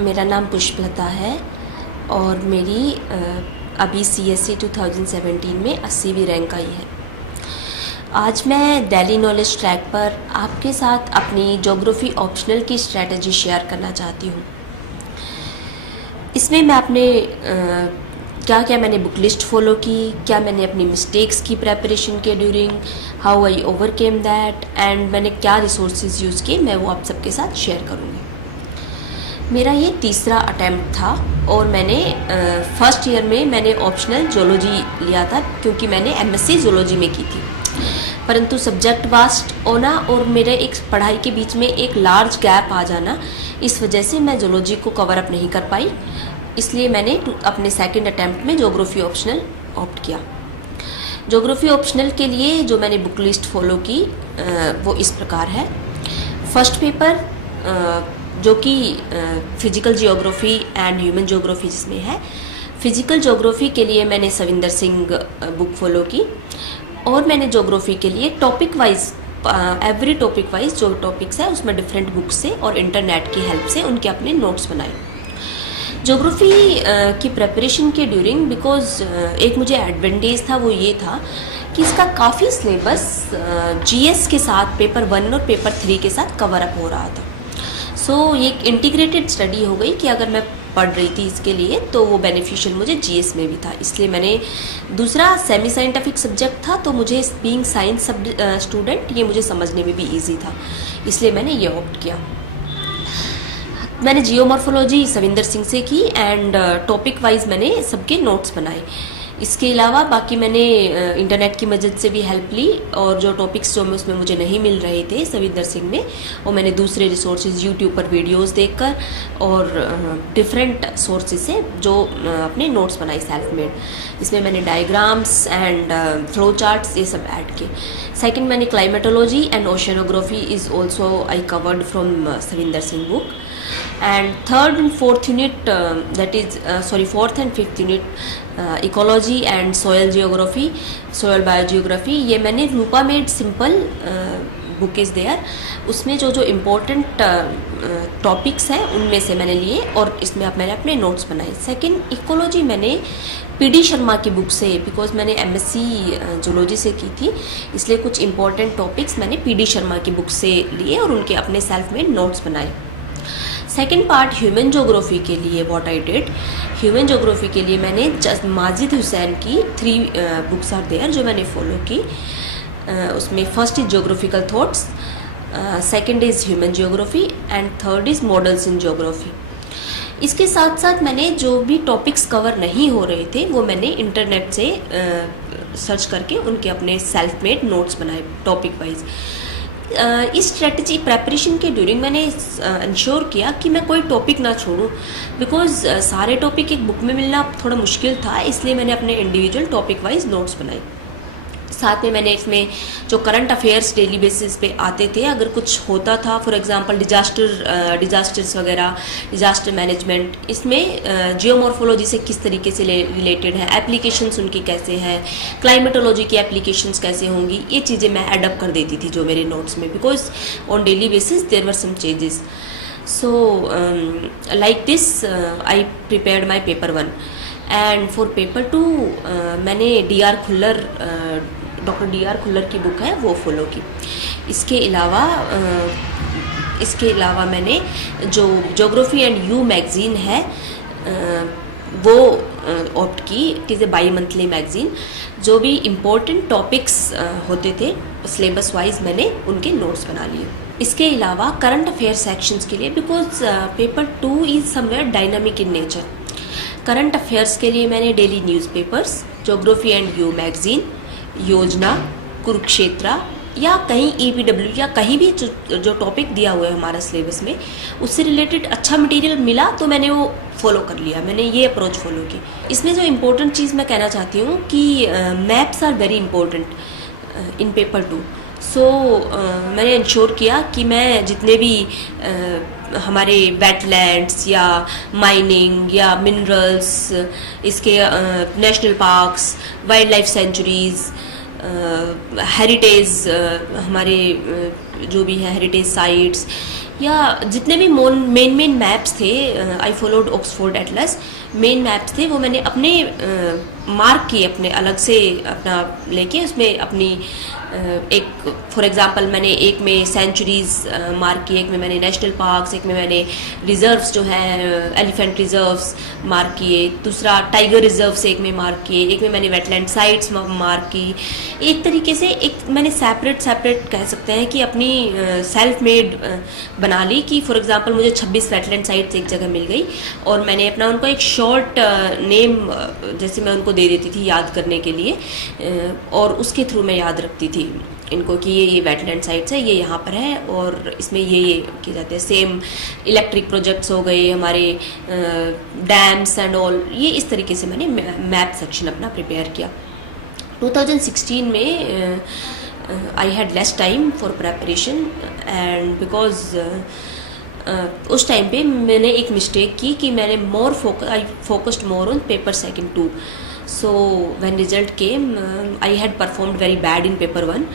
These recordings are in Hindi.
मेरा नाम पुष्पलता है और मेरी अभी CSE 2017 में 80वीं रैंक आई है। आज मैं दिल्ली नॉलेज ट्रैक पर आपके साथ अपनी ज्योग्राफी ऑप्शनल की स्ट्रैटेजी शेयर करना चाहती हूँ। इसमें मैं अपने क्या क्या मैंने बुक लिस्ट फॉलो की, क्या मैंने अपनी मिस्टेक्स की प्रेपरेशन के during, how I overcame that and मैंने क्या रिसोर्सेज यूज़ किए, मैं वो आप सबके साथ शेयर करूँगी। मेरा ये तीसरा अटैम्प्ट था और मैंने फर्स्ट ईयर में मैंने ऑप्शनल जोलॉजी लिया था क्योंकि मैंने MSc जोलॉजी में की थी, परंतु सब्जेक्ट वास्ट होना और मेरे एक पढ़ाई के बीच में एक लार्ज गैप आ जाना, इस वजह से मैं जोलॉजी को कवर अप नहीं कर पाई। इसलिए मैंने अपने सेकंड अटैम्प्ट में ज्योग्राफी ऑप्शनल ऑप्ट किया। ज्योग्राफी ऑप्शनल के लिए जो मैंने बुक लिस्ट फॉलो की वो इस प्रकार है। फर्स्ट पेपर जो कि physical geography and human geography जिसमें है, फिजिकल जियोग्राफी के लिए मैंने सविंदर सिंह बुक फॉलो की और मैंने जियोग्राफी के लिए topic wise every topic wise जो टॉपिक्स है उसमें डिफरेंट बुक से और इंटरनेट की हेल्प से उनके अपने नोट्स बनाए। ज्योग्राफी की प्रेपरेशन के ड्यूरिंग बिकॉज एक मुझे एडवांटेज था, वो ये था कि इसका काफ़ी सिलेबस GS के साथ पेपर 1 और पेपर 3 के साथ कवर अप हो रहा था। सो ये एक इंटीग्रेटेड स्टडी हो गई कि अगर मैं पढ़ रही थी इसके लिए तो वो बेनिफिशियल मुझे GS में भी था। इसलिए मैंने दूसरा सेमी साइंटिफिक सब्जेक्ट था तो मुझे बीइंग साइंस स्टूडेंट ये मुझे समझने में भी इजी था, इसलिए मैंने ये ऑप्ट किया। मैंने जियोमॉर्फोलॉजी सविंदर सिंह से की एंड टॉपिक वाइज मैंने सबके नोट्स बनाए। इसके अलावा बाकी मैंने इंटरनेट की मदद से भी हेल्प ली और जो टॉपिक्स जो उसमें मुझे नहीं मिल रहे थे सविंदर सिंह में, वो मैंने दूसरे रिसोर्सेज यूट्यूब पर वीडियोस देखकर और डिफरेंट सोर्सेज से जो अपने नोट्स बनाए सेल्फ मेड। इसमें मैंने डायग्राम्स एंड फ्लो चार्ट्स ये सब ऐड किए। सेकंड मैंने climatology and oceanography is also I covered from Savinder Singh book. And third and fourth unit fourth and fifth unit ecology and soil geography, soil biogeography, ये मैंने Rupa made simple book is there, उसमें जो जो इम्पोर्टेंट टॉपिक्स हैं उनमें से मैंने लिए और इसमें अब मैंने अपने नोट्स बनाए। सेकंड इकोलॉजी मैंने PD शर्मा की बुक से, बिकॉज मैंने MSc जूलॉजी से की थी, इसलिए कुछ इम्पोर्टेंट टॉपिक्स मैंने PD शर्मा की बुक से लिए और उनके अपने सेल्फ मेड नोट्स बनाए। सेकेंड पार्ट ह्यूमन ज्योग्राफी के लिए what I did, human geography के लिए मैंने माजिद हुसैन की 3 बुक्स आर देयर जो मैंने फॉलो की। उसमें first is geographical thoughts, second is human geography and third is models in geography. इसके साथ साथ मैंने जो भी टॉपिक्स कवर नहीं हो रहे थे वो मैंने इंटरनेट से सर्च करके उनके अपने सेल्फ मेड नोट्स बनाए टॉपिक वाइज। इस स्ट्रेटजी प्रेपरेशन के ड्यूरिंग मैंने इंश्योर किया कि मैं कोई टॉपिक ना छोड़ूं, बिकॉज सारे टॉपिक एक बुक में मिलना थोड़ा मुश्किल था, इसलिए मैंने अपने इंडिविजुअल टॉपिक वाइज नोट्स बनाए। साथ में मैंने इसमें जो करंट अफेयर्स डेली बेसिस पे आते थे, अगर कुछ होता था फॉर एग्जांपल डिजास्टर्स वगैरह, डिजास्टर मैनेजमेंट, इसमें जियोमॉर्फोलॉजी से किस तरीके से रिलेटेड है, एप्लीकेशंस उनकी कैसे हैं, क्लाइमेटोलॉजी की एप्लीकेशंस कैसे होंगी, ये चीज़ें मैं एडअप कर देती थी जो मेरे नोट्स में, because on daily basis there were some changes. So like this I prepared my paper 1 and for paper 2 मैंने डॉक्टर DR खुल्लर की बुक है वो फॉलो की। इसके अलावा मैंने जो ज्योग्राफी एंड यू मैगज़ीन है वो ऑप्ट की। It is a by monthly magazine. जो भी इम्पोर्टेंट टॉपिक्स होते थे सिलेबस वाइज मैंने उनके नोट्स बना लिए। इसके अलावा करंट अफेयर सेक्शंस के लिए, because paper 2 is somewhere dynamic in nature, current affairs के लिए मैंने daily newspapers, geography and you magazine, योजना, कुरुक्षेत्रा या कहीं EPW या कहीं भी जो टॉपिक दिया हुआ है हमारा सिलेबस में उससे रिलेटेड अच्छा मटेरियल मिला तो मैंने वो फॉलो कर लिया। मैंने ये अप्रोच फॉलो की। इसमें जो इम्पोर्टेंट चीज़ मैं कहना चाहती हूँ कि maps are very important in paper 2। So मैंने इंश्योर किया कि मैं जितने भी हमारे वेटलैंड्स या माइनिंग या मिनरल्स, इसके national parks, wild life centuries, heritage, हमारे जो भी है हेरिटेज साइट्स, या जितने भी मेन मैप्स थे, I followed Oxford Atlas, main maps थे वो मैंने अपने मार्क किए, अपने अलग से अपना लेके उसमें अपनी एक फॉर एग्जांपल मैंने एक में सेंचुरीज मार्क किए, एक में मैंने नेशनल पार्क्स, एक में मैंने रिजर्व्स जो हैं एलिफेंट रिजर्व्स मार्क किए, दूसरा टाइगर रिजर्व्स एक में मार्क किए, एक में मैंने वेटलैंड साइट्स मार्क की। एक तरीके से एक मैंने सेपरेट कह सकते हैं कि अपनी सेल्फ मेड बना ली कि फॉर एग्जांपल मुझे 26 वेटलैंड साइट्स एक जगह मिल गई और मैंने अपना उनको एक शॉर्ट नेम जैसे मैं उनको दे देती थी याद करने के लिए, और उसके थ्रू मैं याद रखती थी इनको कि ये वेटलैंड साइट्स है, ये यहाँ पर है और इसमें ये किए जाते हैं। सेम इलेक्ट्रिक प्रोजेक्ट्स हो गए हमारे, डैम्स एंड ऑल, ये इस तरीके से मैंने मैप सेक्शन अपना प्रिपेयर किया। 2016 में I had less time for preparation and because उस टाइम पे मैंने एक मिस्टेक की कि मैंने I focused more on paper second 2. So when result came, I had performed very bad in paper 1.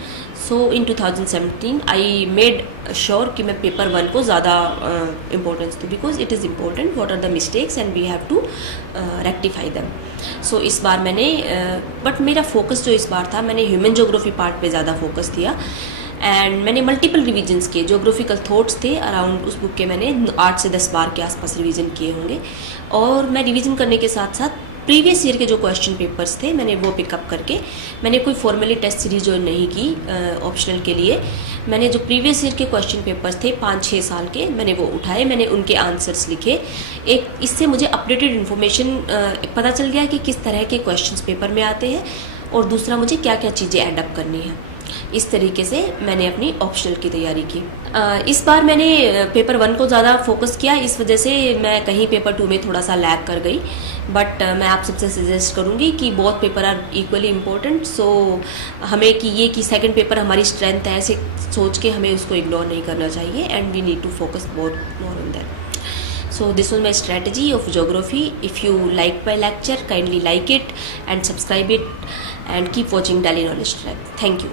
So in 2017 I made sure कि मैं paper 1 को ज़्यादा importance दूँ, because it is important what are the mistakes and we have to rectify them. So इस बार मैंने but मेरा focus जो इस बार था, मैंने human geography part पे ज़्यादा focus दिया एंड मैंने मल्टीपल रिविजन्स किए। जोग्राफिकल थॉट्स थे अराउंड, उस बुक के मैंने 8 से 10 बार के आसपास रिवीजन किए होंगे। और मैं रिवीजन करने के साथ साथ प्रीवियस ईयर के जो क्वेश्चन पेपर्स थे मैंने वो पिकअप करके, मैंने कोई फॉर्मली टेस्ट सीरीज ज्वाइन नहीं की ऑप्शनल के लिए। मैंने जो प्रीवियस ईयर के क्वेश्चन पेपर्स थे 5-6 साल के, मैंने वो उठाए, मैंने उनके आंसर्स लिखे। एक इससे मुझे अपडेटेड इन्फॉर्मेशन पता चल गया कि किस तरह के क्वेश्चंस पेपर में आते हैं, और दूसरा मुझे क्या क्या चीज़ें एड अप करनी है। इस तरीके से मैंने अपनी ऑप्शनल की तैयारी की। इस बार मैंने पेपर 1 को ज़्यादा फोकस किया, इस वजह से मैं कहीं पेपर 2 में थोड़ा सा लैग कर गई, बट मैं आप सबसे सजेस्ट करूँगी कि both paper are equally important. So हमें कि ये कि सेकंड पेपर हमारी स्ट्रेंथ है ऐसे सोच के हमें उसको इग्नोर नहीं करना चाहिए, and we need to focus more on that. So this was my strategy of geography. If you like my lecture, kindly like it and subscribe it and keep watching Daily Knowledge Track. Thank you.